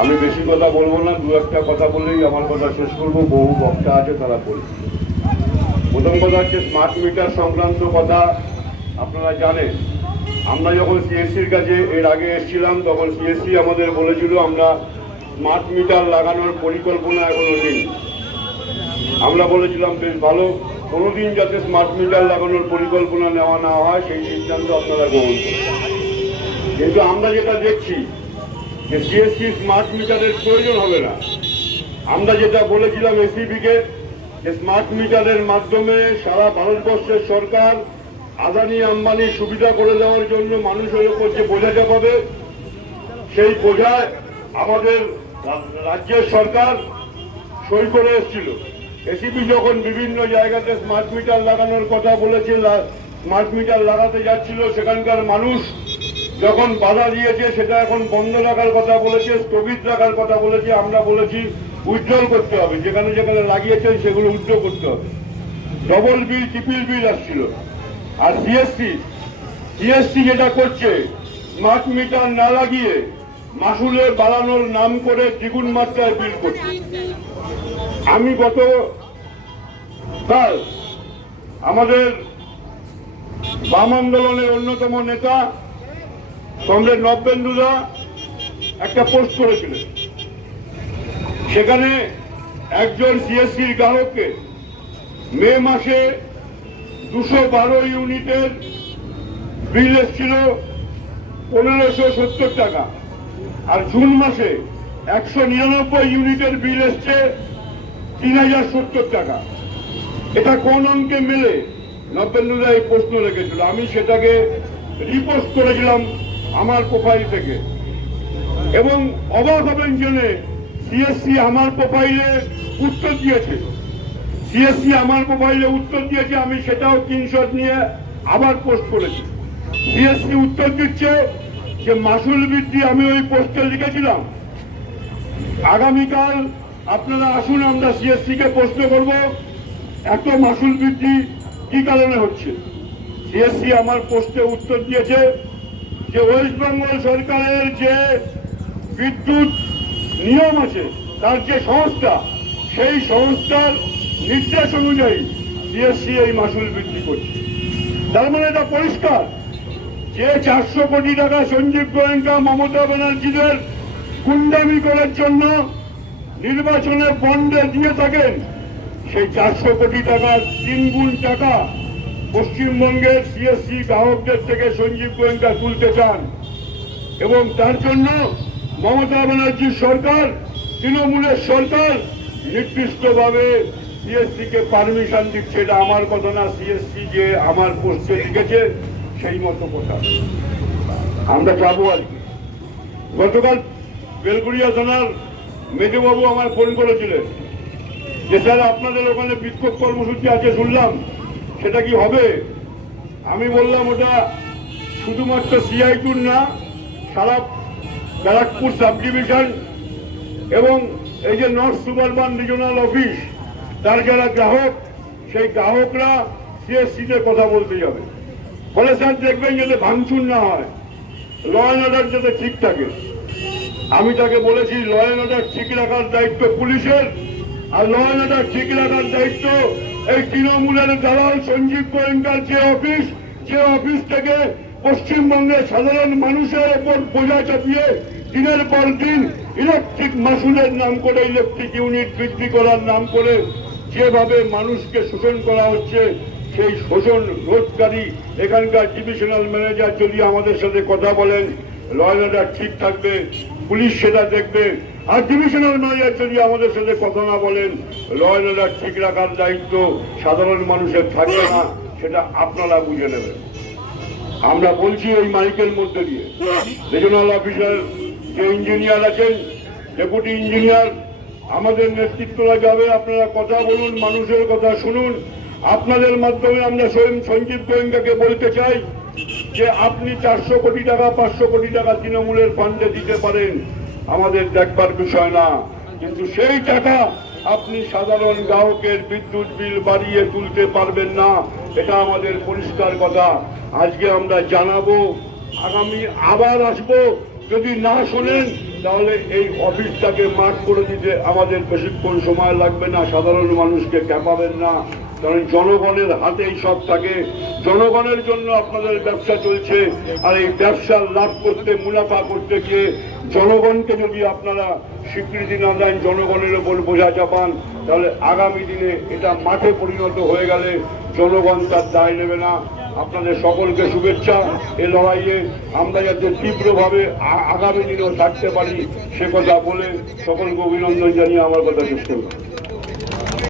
আমি বেশি কথা বলব না, দু একটা কথা বলেই আমার কথা শেষ করব, বহু বক্তা আছে তারা বলবে। প্রথম কথা হচ্ছে স্মার্ট মিটার সংক্রান্ত কথা, আপনারা জানেন। আমরা যখন সিএসসির কাছে এর আগে এসেছিলাম, তখন সিএসসি আমাদের বলেছিল, আমরা স্মার্ট মিটার লাগানোর পরিকল্পনা এখনও নেই। আমরা বলেছিলাম, বেশ ভালো, কোনোদিন যাতে স্মার্ট মিটার লাগানোর পরিকল্পনা নেওয়া না হয়, সেই সিদ্ধান্ত আপনারা গ্রহণ করুন। কিন্তু আমরা যেটা দেখছি যে সিএসসি স্মার্ট মিটারের প্রয়োজন হবে না। আমরা যেটা বলেছিলাম এসিবিকে যে স্মার্ট মিটারের মাধ্যমে সারা ভারতবর্ষের সরকার আদানি আম্বানি সুবিধা করে দেওয়ার জন্য মানুষের উপর যে বোঝা চাপাবে, সেই বোঝায় আমাদের রাজ্যের সরকার সই করে এসেছিল। এসিপি যখন বিভিন্ন জায়গাতে স্মার্ট মিটার লাগানোর কথা বলেছে স্মার্ট মিটার লাগাতে যাচ্ছিল, সেখানকার মানুষ যখন বাধা দিয়েছে, সেটা এখন বন্ধ রাখার কথা বলেছে, স্থগিত রাখার কথা বলেছে, আমরা বলেছি উজ্জ্বল করতে হবে। যেখানে যেখানে লাগিয়েছেন, সেগুলো উজ্জ্বল করতে হবে। ডবল বিল, ট্রিপল বিল আসছিল। আর সিএসসি সিএসসি যেটা করছে স্মার্ট মিটার না লাগিয়ে মাসুলে বাড়ানোর নাম করে দ্বিগুণ মাত্রায় বিল করছে। আমি গত কাল আমাদের বাম আন্দোলনের অন্যতম নেতা কমরেড নব্বেন্দুদা একটা পোস্ট করেছিলেন। সেখানে একজন সিএসসির গ্রাহককে মে মাসে দুশো বারো ইউনিটের বিল এসেছিল পনেরোশো সত্তর টাকা আর জুন মাসে একশো নিরানব্বই ইউনিটের বিল এসছে তিন হাজার সত্তর টাকা। এটা কোন অঙ্কে মেলে? নব্বেন্দুদা এই প্রশ্ন রেখেছিল। আমি সেটাকে রিপোস্ট করেছিলাম আমার প্রোফাইল থেকে। এবং অবাক হবেন জেনে সিএসসি আমার প্রোফাইলে উত্তর দিয়েছে। সিএসসি আমার মোবাইলে উত্তর দিয়েছে, আমি সেটাও স্ক্রিনশট নিয়ে আবার পোস্ট করেছি। সিএসসি উত্তর দিচ্ছে যে মাসুল বৃদ্ধি আমি ওই পোস্টে লিখেছিলাম। আগামীকাল আপনারা আসুন, আমরা সিএসসি কে প্রশ্ন করব, এত মাসুল বৃদ্ধি কি কারণে হচ্ছে? সিএসসি আমার পোস্টে উত্তর দিয়েছে যে ওয়েস্ট বেঙ্গল সরকারের যে বিদ্যুৎ নিয়ম আছে, তার যে সংস্থা, সেই সংস্থার নির্দেশ অনুযায়ী সিএসসি এই মাসুল বৃদ্ধি করছে। তার মানে এটা পরিষ্কার যে চারশো কোটি টাকা সঞ্জীব গোয়েঙ্কা, মমতা ব্যানার্জিদের গুন্ডামি করার জন্য নির্বাচনে বন্ডে দিয়ে থাকেন, সেই চারশো কোটি টাকার তিন গুণ টাকা পশ্চিমবঙ্গের সিএসসি গ্রাহকদের থেকে সঞ্জীব গোয়েঙ্কা তুলতে চান। এবং তার জন্য মমতা ব্যানার্জির সরকার, তৃণমূলের সরকার নির্দিষ্টভাবে সিএসসি কে পারমিশন দিচ্ছে। এটা আমার কথা না সিএসসি যে আমার পোস্টে লিখেছে, সেই মতো কথা। আমরা যাব আর কি। গতকাল বেলগুড়িয়া থানার মেজবাবু আমার ফোন করেছিলেন যে, স্যার, আপনাদের ওখানে বিক্ষোভ কর্মসূচি আছে, শুনলাম। সেটা কি হবে? আমি বললাম ওটা শুধুমাত্র সিআই টুর না, সারা ব্যারাকপুর সাব ডিভিশন এবং এই যে নর্থ সুপারবান রিজনাল অফিস, তার যারা গ্রাহক, সেই গ্রাহকরা সিএসসিতে কথা বলতে যাবে। ফলে স্যার দেখবেন যাতে ভাঙচুর না হয় ল অ্যান্ড অর্ডার যাতে ঠিক থাকে। আমি তাকে বলেছি ল অ্যান্ড অর্ডার ঠিক রাখার দায়িত্ব পুলিশের। আর ল অ্যান্ড ঠিক রাখার দায়িত্ব এই তৃণমূলের দালাল সঞ্জীব গোয়েঙ্কার যে অফিস যে অফিস থেকে পশ্চিমবঙ্গের সাধারণ মানুষের ওপর বোঝা চাপিয়ে দিনের পর দিন ইলেকট্রিক মাসুলের নাম করে ইলেকট্রিক ইউনিট বৃদ্ধি করার নাম করে যেভাবে মানুষকে শোষণ করা হচ্ছে, সেই শোষণ রোধকারী এখানকার ডিভিশনাল ম্যানেজার যদি আমাদের সাথে কথা বলেন ল অর্ডার ঠিক থাকবে, পুলিশ সেটা দেখবে আর ডিভিশনাল ম্যানেজার যদি আমাদের সাথে কথা না বলেন ল ঠিক রাখার দায়িত্ব সাধারণ মানুষের থাকবে না, সেটা আপনারা বুঝে নেবেন। আমরা বলছি ওই মাইকের মধ্যে দিয়ে। রিজনাল অফিসার যে ইঞ্জিনিয়ার আছেন ডেপুটি ইঞ্জিনিয়ার আমাদের নেতৃত্বরা যাবে, আপনারা কথা বলুন, মানুষের কথা শুনুন। আপনাদের মাধ্যমে আমরা স্বয়ং সঞ্জীব গোয়েঙ্কাকে বলতে চাই যে, আপনি চারশো কোটি টাকা, পাঁচশো কোটি টাকা তৃণমূলের ফান্ডে দিতে পারেন। আমাদের দেখবার বিষয় না। কিন্তু সেই টাকা আপনি সাধারণ গ্রাহকের বিদ্যুৎ বিল বাড়িয়ে তুলতে পারবেন না। এটা আমাদের পরিষ্কার কথা। আজকে আমরা জানাব, আগামী আবার আসব। যদি না শোনেন, তাহলে এই অফিসটাকে মাঠ করে দিতে আমাদের বেশিক্ষণ সময় লাগবে না। সাধারণ মানুষকে ক্যাপাবেন না। কারণ জনগণের হাতেই সব থাকে। জনগণের জন্য আপনাদের ব্যবসা চলছে। আর এই ব্যবসা লাভ করতে, মুনাফা করতে গিয়ে জনগণকে যদি আপনারা স্বীকৃতি না দেন, জনগণের ওপর বোঝা চাপান, তাহলে আগামী দিনে এটা মাঠে পরিণত হয়ে গেলে জনগণ তার দায় নেবে না। আপনাদের সকলকে শুভেচ্ছা। এ লড়াইয়ে আমরা যাতে তীব্রভাবে আগামী দিনেও থাকতে পারি, সে কথা বলে সকলকে অভিনন্দন জানিয়ে আমার কথা শেষ করলাম।